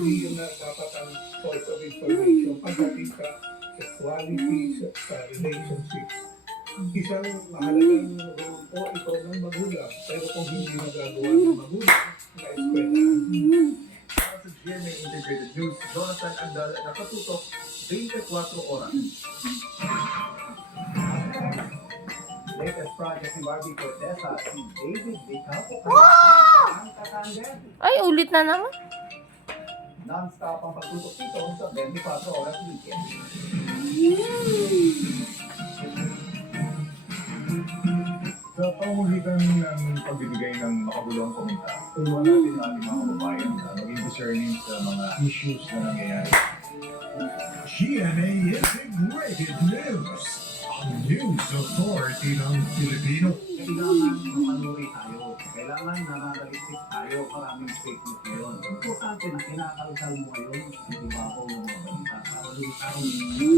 hindi yun na dapat ang source of information pagdating sa sexuality, sa relationships. Isang mahalagang role po ito ng magulang, pero kung hindi magagawa ng magulang, na eskwelahan. Para sa GMA Integrated News, Jonathan Andal, nakatutok 24 oras. Latest project ni Barbie Cortesa, si David Vicapo. Ang Katanggen. Ay, ulit na naman. Non-stop ang pagtutok dito sa 24 oras weekend. Sa pamamagitan ng pagbibigay ng makabuluhang komentar, tulungan natin ang ating mga kababayan na maging discerning sa mga issues na nangyayari. GMA Integrated News, ang news authority ng Pilipino. Kailangan mapanuri tayo. Kailangan nananalitik tayo. Maraming fake news ngayon. Importante na kinakalisal mo ngayon. Hindi ba ako ng mga balita? Para doon sa GMA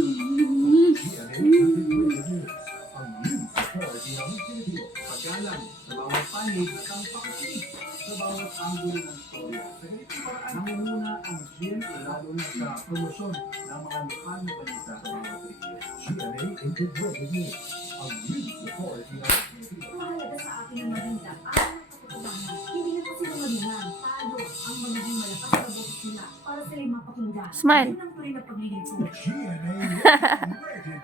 Integrated News, ang news authority ng Pilipino. paggalang sa bawat panig at ang pakikinig sa bawat anggulo ng storya. Sa ganitong paraan, nangunguna ang GMA lalo na sa promosyon ng mga lokal na balita sa mga region. GMA Integrated News, ang news authority ng Pilipino. Mahalaga sa akin ang maganda at katotohanan. Hindi na po sila malingan. Tayo ang magiging malakas na boses nila para sila'y mapakinggan. Smile. Yun ang tunay na paglilingkod. GMA Integrated